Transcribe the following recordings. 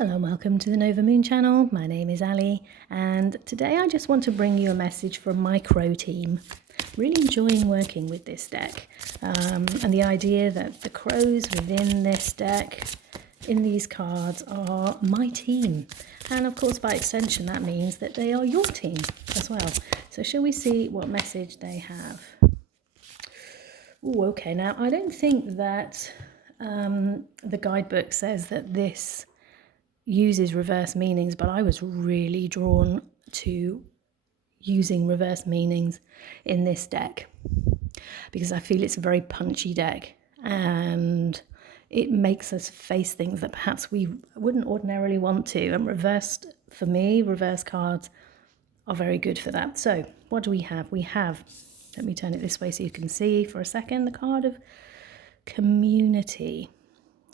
Hello and welcome to the Nova Moon channel. My name is Ali and today I just want to bring you a message from my crow team. Really enjoying working with this deck and the idea that the crows within this deck, in these cards, are my team. And of course by extension that means that they are your team as well. So shall we see what message they have? Oh, okay. Now I don't think that the guidebook says that this uses reverse meanings, but I was really drawn to using reverse meanings in this deck because I feel it's a very punchy deck and it makes us face things that perhaps we wouldn't ordinarily want to. And reversed, for me, reverse cards are very good for that. So what do we have? We have, let me turn it this way so you can see for a second, the card of community.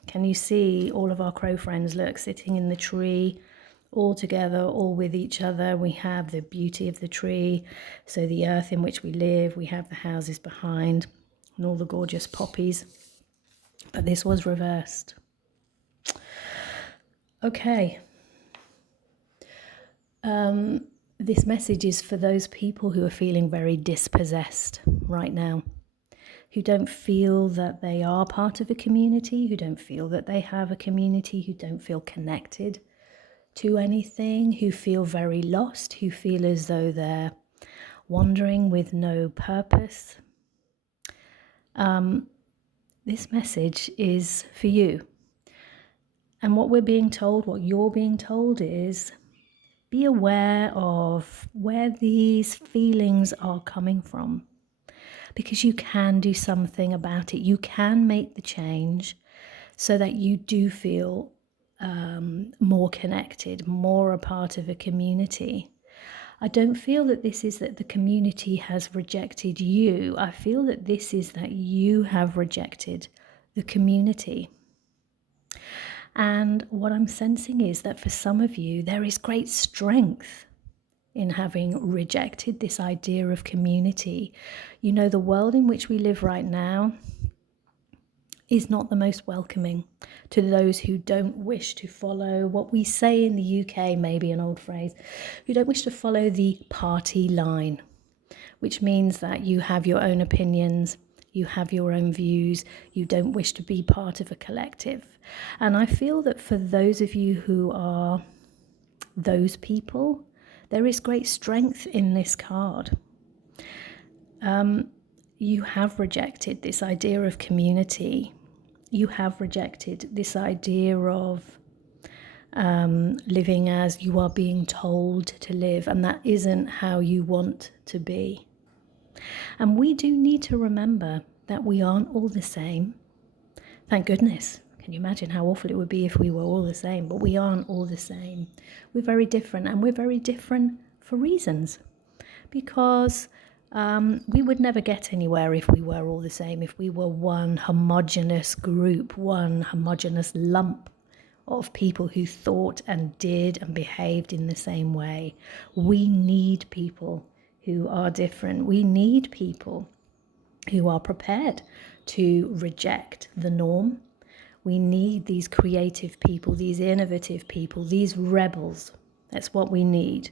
Can you see all of our crow friends, look, sitting in the tree, all together, all with each other? We have the beauty of the tree, so the earth in which we live, we have the houses behind, and all the gorgeous poppies. But this was reversed. Okay. This message is for those people who are feeling very dispossessed right now, who don't feel that they are part of a community, who don't feel that they have a community, who don't feel connected to anything, who feel very lost, who feel as though they're wandering with no purpose. This message is for you. And what we're being told, what you're being told is, be aware of where these feelings are coming from, because you can do something about it. You can make the change so that you do feel more connected, more a part of a community. I don't feel that this is that the community has rejected you. I feel that this is that you have rejected the community. And what I'm sensing is that for some of you, there is great strength in having rejected this idea of community. You know, the world in which we live right now is not the most welcoming to those who don't wish to follow what we say in the UK, maybe an old phrase, who don't wish to follow the party line, which means that you have your own opinions, you have your own views, you don't wish to be part of a collective. And I feel that for those of you who are those people, there is great strength in this card. You have rejected this idea of community. You have rejected this idea of living as you are being told to live, and that isn't how you want to be. And we do need to remember that we aren't all the same. Thank goodness. Can you imagine how awful it would be if we were all the same? But we aren't all the same. We're very different, and we're very different for reasons. Because we would never get anywhere if we were all the same, if we were one homogenous group, one homogenous lump of people who thought and did and behaved in the same way. We need people who are different. We need people who are prepared to reject the norm. We need these creative people, these innovative people, these rebels. That's what we need.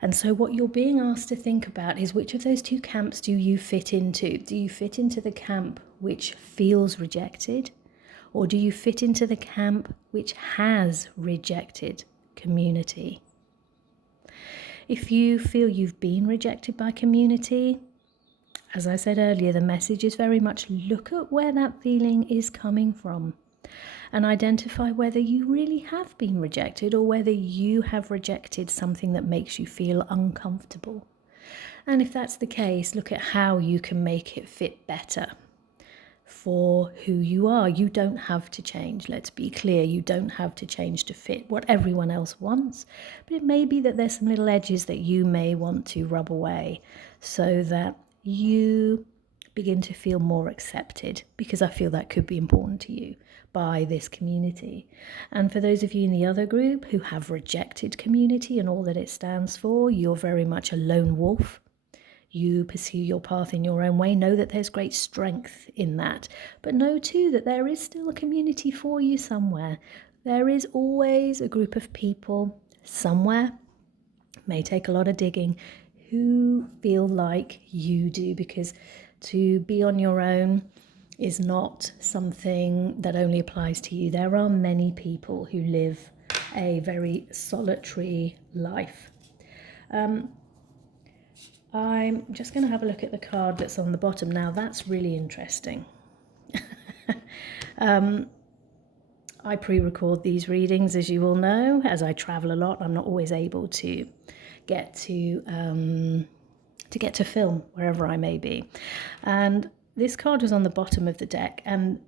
And so what you're being asked to think about is, which of those two camps do you fit into? Do you fit into the camp which feels rejected? Or do you fit into the camp which has rejected community? If you feel you've been rejected by community, as I said earlier, the message is very much look at where that feeling is coming from and identify whether you really have been rejected or whether you have rejected something that makes you feel uncomfortable. And if that's the case, look at how you can make it fit better for who you are. You don't have to change. Let's be clear. You don't have to change to fit what everyone else wants. But it may be that there's some little edges that you may want to rub away so that you begin to feel more accepted, because I feel that could be important to you, by this community. And for those of you in the other group who have rejected community and all that it stands for, you're very much a lone wolf. you pursue your path in your own way. Know that there's great strength in that. But know too that there is still a community for you somewhere. There is always a group of people somewhere, may take a lot of digging, who feel like you do, because to be on your own is not something that only applies to you. There are many people who live a very solitary life. I'm just going to have a look at the card that's on the bottom now. That's really interesting. I pre-record these readings, as you all know. As I travel a lot, I'm not always able to get to film wherever I may be. And this card was on the bottom of the deck, and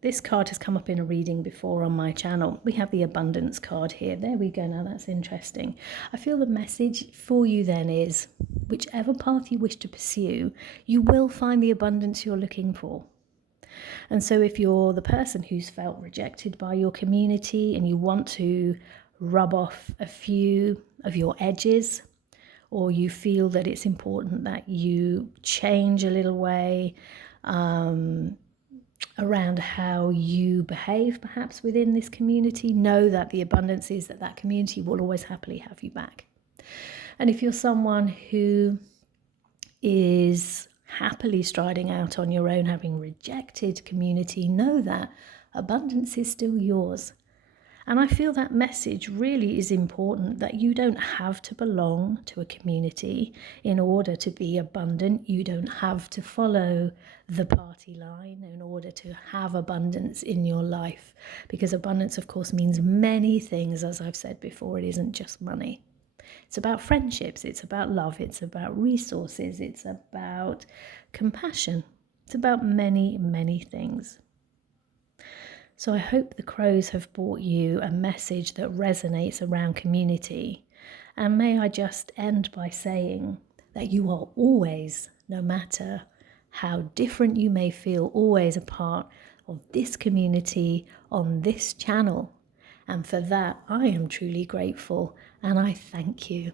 this card has come up in a reading before on my channel. We have the abundance card here. There we go. Now that's interesting. I feel the message for you then is, whichever path you wish to pursue, you will find the abundance you're looking for. And so if you're the person who's felt rejected by your community and you want to rub off a few of your edges, or you feel that it's important that you change a little way around how you behave perhaps within this community, know that the abundance is that that community will always happily have you back. And if you're someone who is happily striding out on your own, having rejected community, know that abundance is still yours. And I feel that message really is important, that you don't have to belong to a community in order to be abundant. You don't have to follow the party line in order to have abundance in your life, because abundance, of course, means many things. As I've said before, it isn't just money. It's about friendships, it's about love, it's about resources, it's about compassion. It's about many, many things. So I hope the crows have brought you a message that resonates around community. And may I just end by saying that you are always, no matter how different you may feel, always a part of this community on this channel. And for that, I am truly grateful, and I thank you.